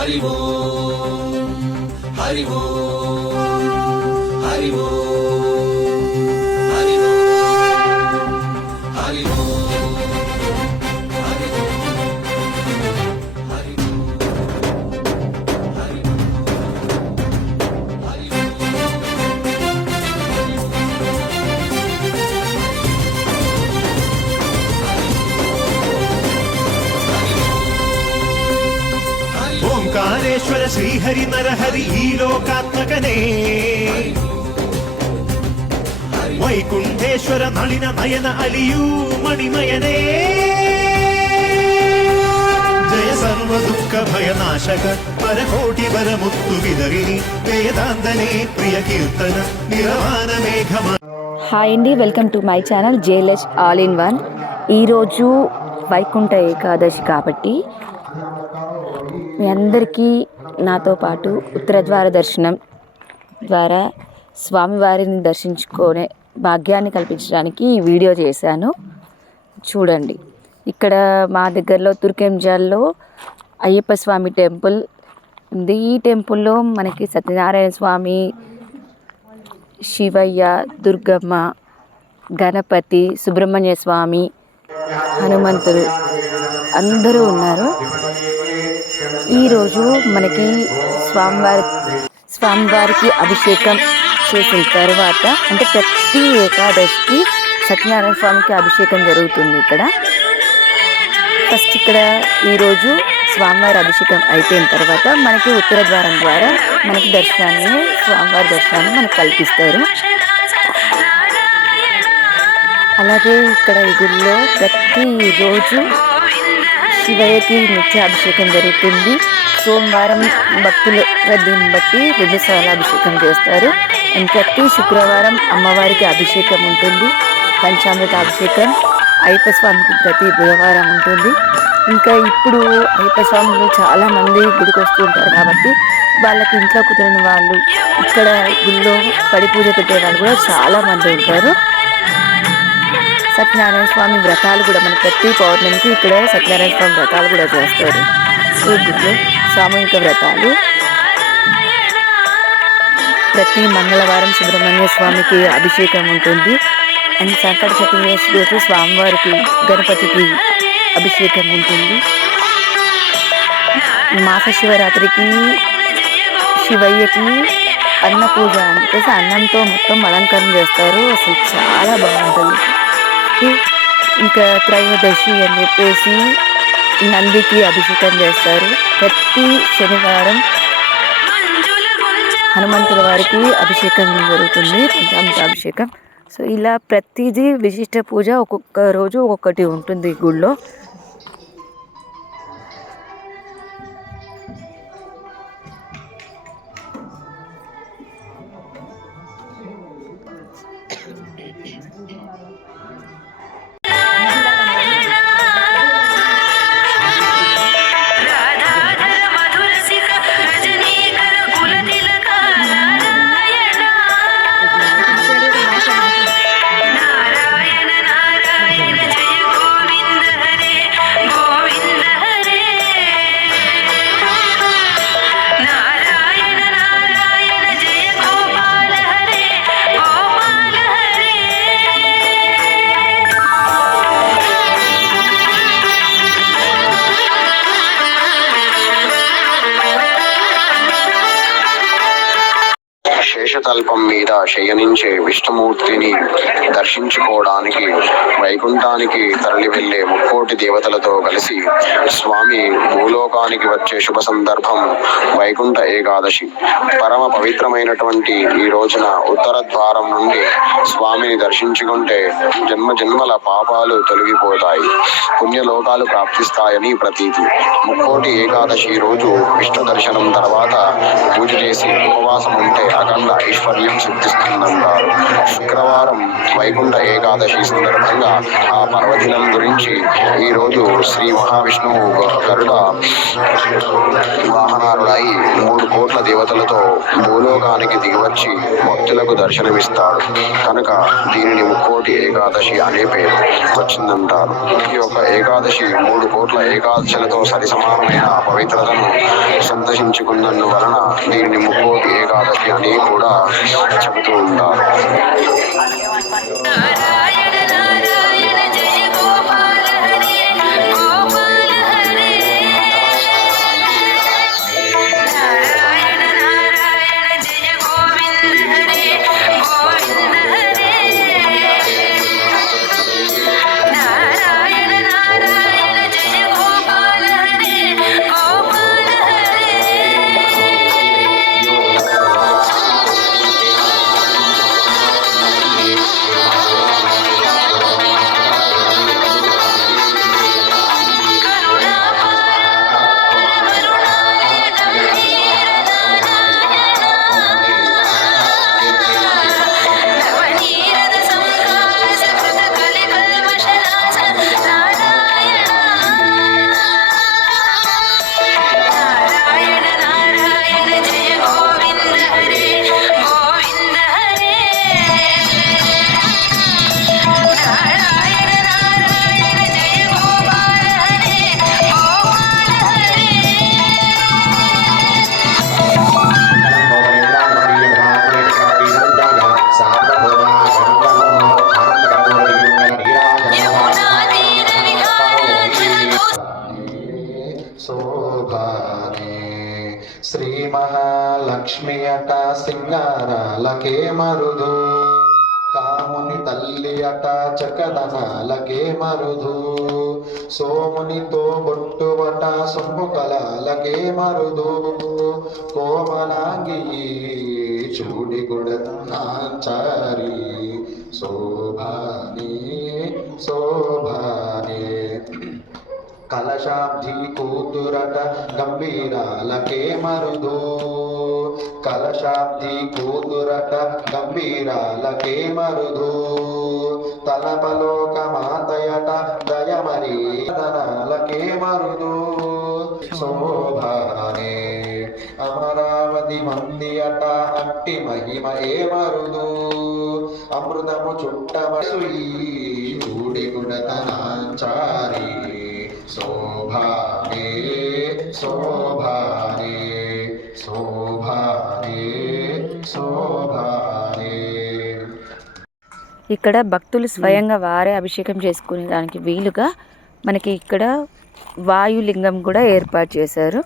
హరి ఓం హరి ఓం హరి ఓం హరి ఓం హరి ఓం హరి ఓం హరి ఓంకారేశ్వర శ్రీహరి నరహరి ఈ లోకాత్మకనే వైకుంఠేశ్వర నళిన నయన అలియూ మణిమయనే జయ సర్వ దుఃఖ భయనాశక పరకోటి వరముత్తు విదరిని వేదాంతనే ప్రియ కీర్తన నిరవాన మేఘమ. హాయ్ అండి, welcome to my channel JLH all in one. ఈరోజు వైకుంఠ ఏకాదశి కాబట్టి మీ అందరికీ నాతో పాటు ఉత్తరద్వార దర్శనం ద్వారా స్వామివారిని దర్శించుకునే భాగ్యాన్ని కల్పించడానికి ఈ వీడియో చేశాను. చూడండి, ఇక్కడ మా దగ్గరలో తుర్కెంజాల్లో అయ్యప్ప స్వామి టెంపుల్ ఉంది. ఈ టెంపుల్లో మనకి సత్యనారాయణ స్వామి, శివయ్య, దుర్గమ్మ, గణపతి, సుబ్రహ్మణ్య స్వామి, హనుమంతుడు అందరూ ఉన్నారు. ఈరోజు మనకి స్వామివారికి అభిషేకం చేసిన తర్వాత, అంటే ప్రతి ఏకాదశికి సత్యనారాయణ స్వామికి అభిషేకం జరుగుతుంది. ఫస్ట్ ఇక్కడ ఈరోజు స్వామివారి అభిషేకం అయిపోయిన తర్వాత మనకి ఉత్తర ద్వారం ద్వారా మనకి స్వామివారి దర్శనాన్ని మనకు కల్పిస్తారు. అలాగే ఇక్కడ ఈ గుడిలో ప్రతిరోజు శివయ్యకి నిత్యాభిషేకం జరుగుతుంది. సోమవారం భక్తుల రద్దీని బట్టి 2 సార్లు అభిషేకం చేస్తారు. ప్రతి శుక్రవారం అమ్మవారికి అభిషేకం ఉంటుంది. పంచామృత అభిషేకం అయ్యప్ప స్వామికి ప్రతి బుధవారం ఉంటుంది. ఇంకా ఇప్పుడు అయ్యప్ప స్వాములు చాలామంది గుడికి వస్తూ ఉంటారు కాబట్టి వాళ్ళకి ఇంట్లో కుదిరిన వాళ్ళు ఇక్కడ గుడిలో పడి పూజ పెట్టే వాళ్ళు కూడా చాలామంది ఉంటారు. సత్యనారాయణ స్వామి వ్రతాలు కూడా మన ప్రతి పౌర్ణమికి ఇక్కడ సత్యనారాయణ స్వామి వ్రతాలు కూడా చేస్తారు. ఈ గుడిలో సామూహిక వ్రతాలు ప్రతి మంగళవారం సుబ్రహ్మణ్య స్వామికి అభిషేకం ఉంటుంది. అండ్ సంకట చతుర్దశి రోజు స్వామివారికి, గణపతికి అభిషేకం ఉంటుంది. మాస శివరాత్రికి శివయ్యకి అన్న పూజ అని చెప్పేసి అన్నంతో మొత్తం అలంకరణ చేస్తారు. అసలు చాలా బాగుంటుంది. ఇంకా త్రయోదశి అని చెప్పేసి నందికి అభిషేకం చేస్తారు. ప్రతి శనివారం హనుమంతుల వారికి అభిషేకం జరుగుతుంది, పంచామృత అభిషేకం. సో ఇలా ప్రతిదీ విశిష్ట పూజ ఒక్కొక్క రోజు ఒక్కొక్కటి ఉంటుంది గుళ్ళో. శేషతల్పం మీద శయనించే విష్ణుమూర్తిని దర్శించుకోవడానికి వైకుంఠానికి తరలి వెళ్లే ముక్కోటి దేవతలతో కలిసి స్వామి భూలోకానికి వచ్చే శుభ సందర్భం వైకుంఠ ఏకాదశి. పరమ పవిత్రమైనటువంటి ఈ రోజున ఉత్తర ద్వారం నుండి స్వామిని దర్శించుకుంటే జన్మ జన్మల పాపాలు తొలగిపోతాయి, పుణ్యలోకాలు ప్రాప్తిస్తాయని ప్రతీతి. ముక్కోటి ఏకాదశి రోజు విష్ణు దర్శనం తర్వాత పూజ చేసి ఉపవాసం ఉంటే అఖండ ఐశ్వర్యం సిద్ధిస్తుందంటారు. శుక్రవారం వైకుంఠ ఏకాదశి సందర్భంగా ఆ పర్వదినం గురించి ఈరోజు శ్రీ మహావిష్ణువు గరుడ వాహనారుడై 3 కోట్ల దేవతలతో భూలోకానికి దిగివచ్చి భక్తులకు దర్శనమిస్తాడు కనుక దీనిని ముక్కోటి ఏకాదశి అనే పేరు వచ్చిందంటారు. ఈ యొక్క ఏకాదశి 3 కోట్ల ఏకాదశులతో సరిసమానమైన పవిత్రతను సంతరించుకున్నందువలన దీనిని ముక్కోటి ఏకాదశి అని కూడా చెబుతూ ఉంటారు. శ్రీ మహాలక్ష్మి అట సింగారాలకే మరుదు, కాముని తల్లి అట చకదనాలకే మరుదు, సోమునితో బొట్టువట సొంపు కళలకే మరుదు, కోమలాంగి చూడి గుడనాచారి శోభాని శోభాని, కలశాబ్ది కూతురట గంభీరాలకే మరుదు, కలశాబ్ది కూతురట గంభీరాలకే మరుదు, తలపలోక మాతయట దయమరి దనాలకే మరుదు, శోభానే అమరావతి మంది అట అట్టి మహిమ ఏ మరుదు, అమృతము చుట్టమసుయి చూడి గుణతనాచారి శోభానే శోభానే శోభానే శోభానే. ఇక్కడ భక్తులు స్వయంగా వారే అభిషేకం చేసుకునే దానికి వీలుగా మనకి ఇక్కడ వాయులింగం కూడా ఏర్పాటు చేశారు.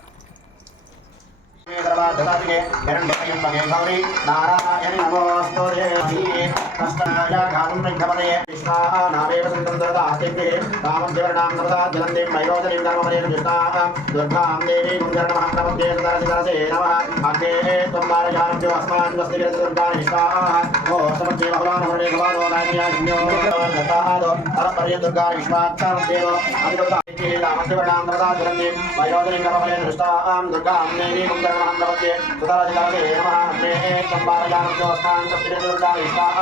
నారాయణ నమోస్తోరే కష్టాయ గానం బ్రహ్మపదయే విష్ణానామేవ సంతంత్రదాస్తితే రామదేవనామ సదా జలందే వైరోజనీం ధర్మపదేన విష్ణాః దుర్గాం దేవీం గణమహాప్రమద్దే సదాశివసే నమః అగ్నే త్వం వారయానభ్యో అస్మాన్ వస్తిరే దుర్గాని విష్ణాః ఓ సమజ్జే భగవానోరే భగవానో నాయన్యాజ్ఞో దత్తాదో అరపర్య దుర్గాని విష్ణాక్షరం దేవ అధిపత రామదేవనామ సదా జలందే వైరోజనీం ధర్మపదేన విష్ణాః దుర్గాం దేవీం గణమహాప్రమద్దే సదాశివసే నమః అగ్నే త్వం వారయానభ్యో అస్మాన్ వస్తిరే దుర్గాని విష్ణాః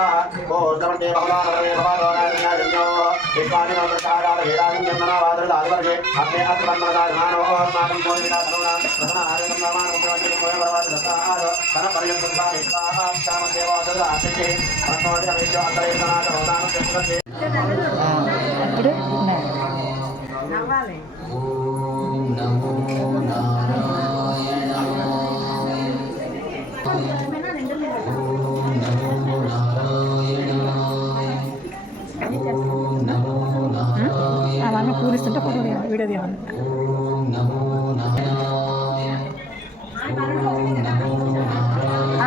ఓ సమజ్జే భగవానోరే భగవానో నాయన్యాజ్ఞో విష్ణాని నమస్కారాల వేదాంతం జన్మనావాదుల ఆదివర్గే అగ్నే అత్మన్మదానో మానం కోరినా కరుణా రతనారేణ నామాన ఉపయోగి కోయవరవాద దత్తాహార తన పరియంతుగా విష్ణాః క్షామ దేవాదర ఆశకే పరమోది అవిద్య అంతరేతనాత రోదాన చెప్పుకే నవ్వాలి. ఓం నమో నారాయణాయ ఓం నమో నారాయణాయ ఓం నమో నారాయణాయ పూరిస్తుంటే వీడియో తీయాలి. ఓం నమో నారాయణాయ ఓం నమో నారాయణాయ.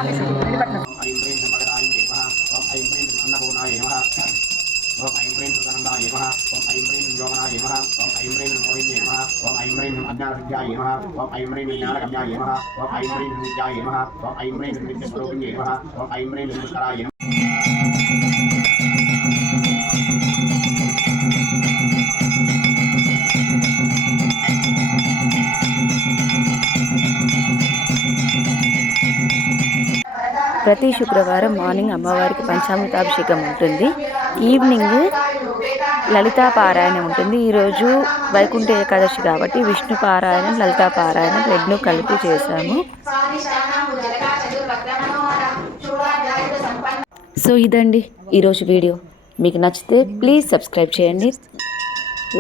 ప్రతి శుక్రవారం మార్నింగ్ అమ్మవారికి పంచామృతాభిషేకం ఉంటుంది. ఈవినింగ్ లలితా పారాయణ ఉంటుంది. ఈరోజు వైకుంఠ ఏకాదశి కాబట్టి విష్ణు పారాయణం, లలితా పారాయణం రెండూ కలిపి చేశాము. సో ఇదండి ఈరోజు వీడియో. మీకు నచ్చితే ప్లీజ్ సబ్స్క్రైబ్ చేయండి,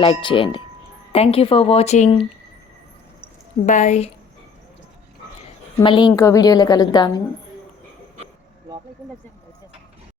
లైక్ చేయండి. Thank you for watching. Bye. మళ్ళీ ఇంకో వీడియోలో కలుద్దాం.